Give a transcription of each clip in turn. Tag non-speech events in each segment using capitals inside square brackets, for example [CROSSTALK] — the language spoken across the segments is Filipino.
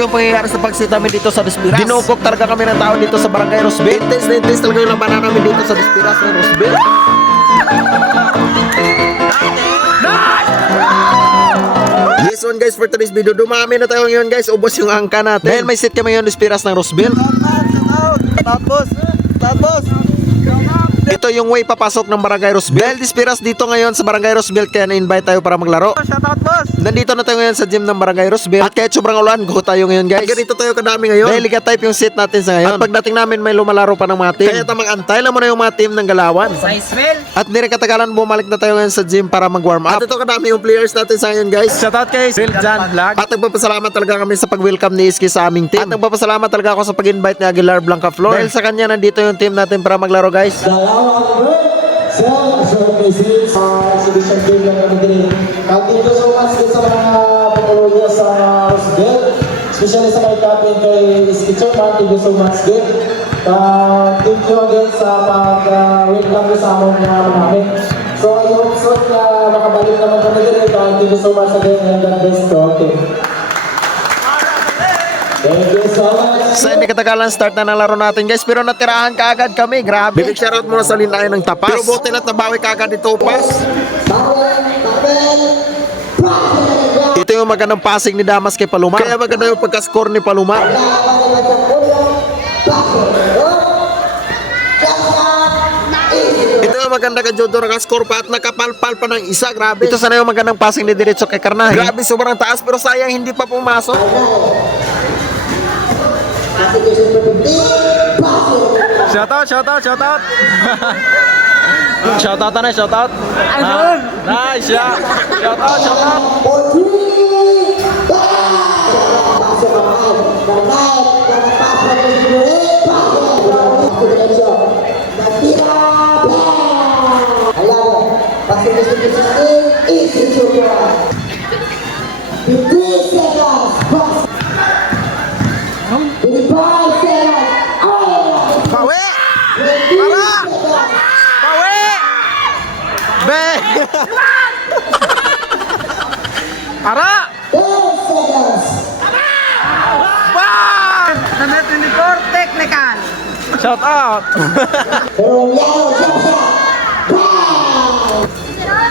yung pangyayari sa pagsita namin dito sa Despiras. Dinukok talaga kami ng tao dito sa Barangay Rosville. Intense na intense talaga yung labanan namin dito sa Despiras ng Rosville. Yes one guys for today's video Dumami na tayo ngayon guys Ubos yung angka natin Dahil may set kami ngayon Despiras ng Rosville Tapos, tapos. Ito yung way papasok ng Barangay Rosville Dahil Despiras dito ngayon sa Barangay Rosville Kaya na-invite tayo para maglaro Shout out, boss. Nandito na tayo ngayon sa gym ng Barangay Rosville At kahit sobrang ulan, go tayo ngayon guys Ganito tayo kadami ngayon Dahil liga type yung set natin sa ngayon At pagdating namin may lumalaro pa ng mga team Kaya tamang antay lang muna yung mga team ng Galawan Size well. At di rin katagalan bumalik na tayo ngayon sa gym para mag-warm up At ito kadami yung players natin sa ngayon guys Shout out kay Phil Jan Vlog. At nagpapasalamat talaga kami sa pag-welcome ni Iski sa aming team. At nagpapasalamat talaga ako sa pag-invite ni Aguilar Blanca Flor. Dahil sa kanya, nandito yung team natin para maglaro guys. Salamat Showcasing sa exhibition game ng din. At thank you so much sa mga pumuluyo sa Roseville. Especially sa kay Captain kay Skitcher Man, thank you so much din. Uh, thank you again sa pag-welcome uh, sa amon na namin. So I hope so na makabalik naman kami din. Uh, thank you so much again and God bless you much. Sa hindi katagalan, start na ng laro natin guys. Pero natirahan ka agad kami, grabe. Big shoutout muna sa linayan ng tapas. Pero buti lang nabawi ka agad ito, pas. Ito yung magandang passing ni Damas kay Paluma. Kaya maganda yung pagka-score ni Paluma. Ito yung maganda ka Jodo naka-score pa at nakapalpal pa ng isa, grabe. Ito sana yung magandang passing ni Diretso kay Karnahe. Grabe, sobrang taas pero sayang hindi pa pumasok. Shout out, shout out, shout out. shout out na, shout out. Ayun. Nice, yeah. Shout out, shout out. Be! Ara! Bang! Number 24, technical. Shout out.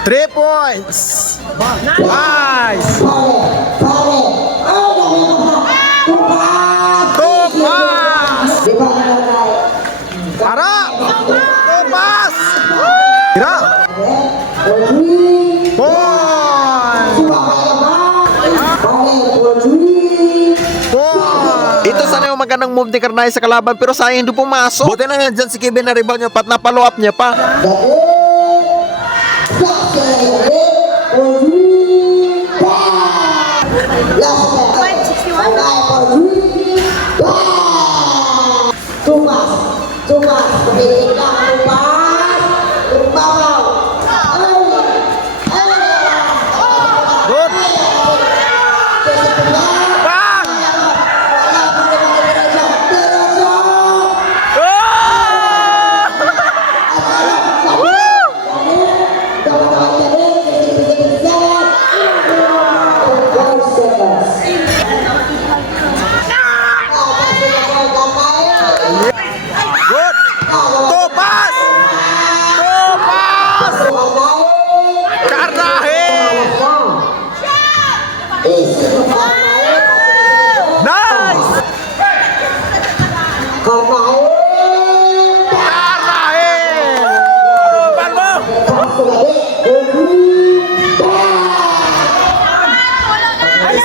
Three points! Nice. Tupas! Para! Tupas! Tira! Ito sana yung magandang move ni Karnay sa kalaban pero sayang hindi pumasok. Buti na yan dyan si Kevin na rebound niya pat napalo up niya pa. Tumas, tumas, ka, tumas,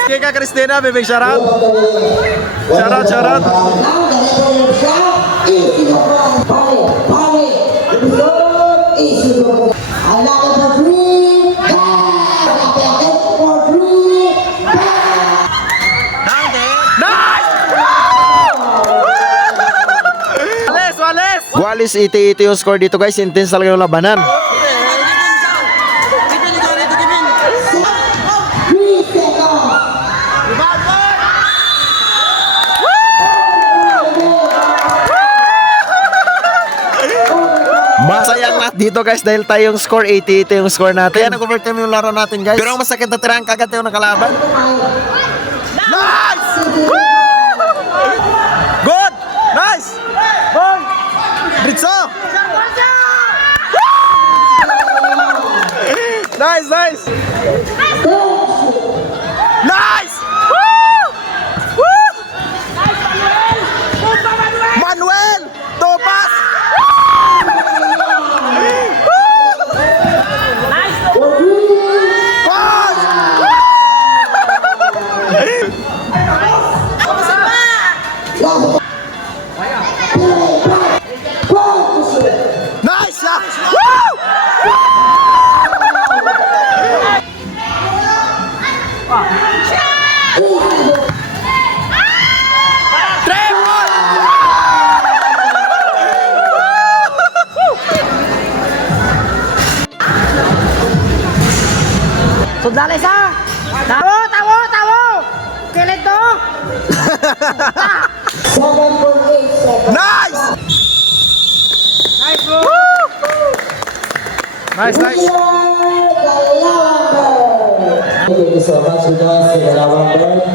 Iski ka Christina, bibig shout out. Shout out, shout out. Nice! Wales, Wales. Gualis, iti-iti yung score dito guys. Intense talaga yung labanan. Masaya lahat dito guys dahil tayong score 88 yung score natin. Kaya nag-overtime yung laro natin guys. Pero ang masakit na tirahan kagad yung nakalaban. Nice! Good! Nice! Ball! Britso! Nice, nice! Nice! shot! Woo! Sudali sa! Tawo, tawo, tawo! Kilit to! [LAUGHS] 7.8 seconds. Nice! Nice! Nice, nice. Thank you so much.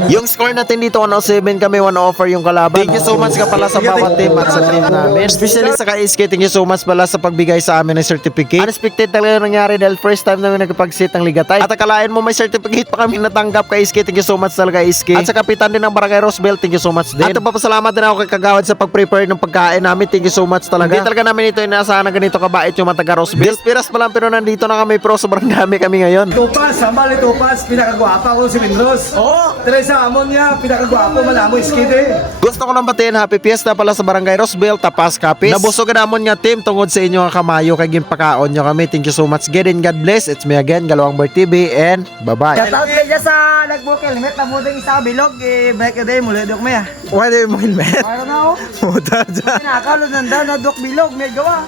Yung score natin dito 107 kami 104 yung kalaban. Thank you so much ka pala sa bawat team at sa team namin. Especially sa ka-SK, thank you so much pala sa pagbigay sa amin ng certificate. Unexpected talaga yung nangyari dahil first time namin nagpag-sit ng ligatay. At akalain mo may certificate pa kami natanggap kay SK. Thank you so much talaga SK. At sa kapitan din ng Barangay Rosebel, thank you so much din. At papasalamat din ako kay Kagawad sa pag-prepare ng pagkain namin. Thank you so much talaga. Hindi talaga namin ito inaasahan na ganito kabait yung mga taga Rosebel. Piras pa lang pero nandito na kami pro sobrang dami kami ngayon. Tupas, sambal ni Tupas, pinakagwapa ko si Mindros. Oo. Teresa Amon niya, pinakagwapa, malamo skid eh. Gusto ko lang batiin happy fiesta pala sa Barangay Roseville, Tapas Capis. Nabusog na namon nga team tungod sa inyo nga kamayo kay gimpakaon nyo kami. Thank you so much again and God bless. It's me again, Galawang Bar TV and bye-bye. Shoutout kayo sa nagbuk helmet na muding isa bilog eh bike day muli dok maya. Why do you mo helmet? Para na oh. Puta dyan. Pinakalod nanda na dok bilog may gawa.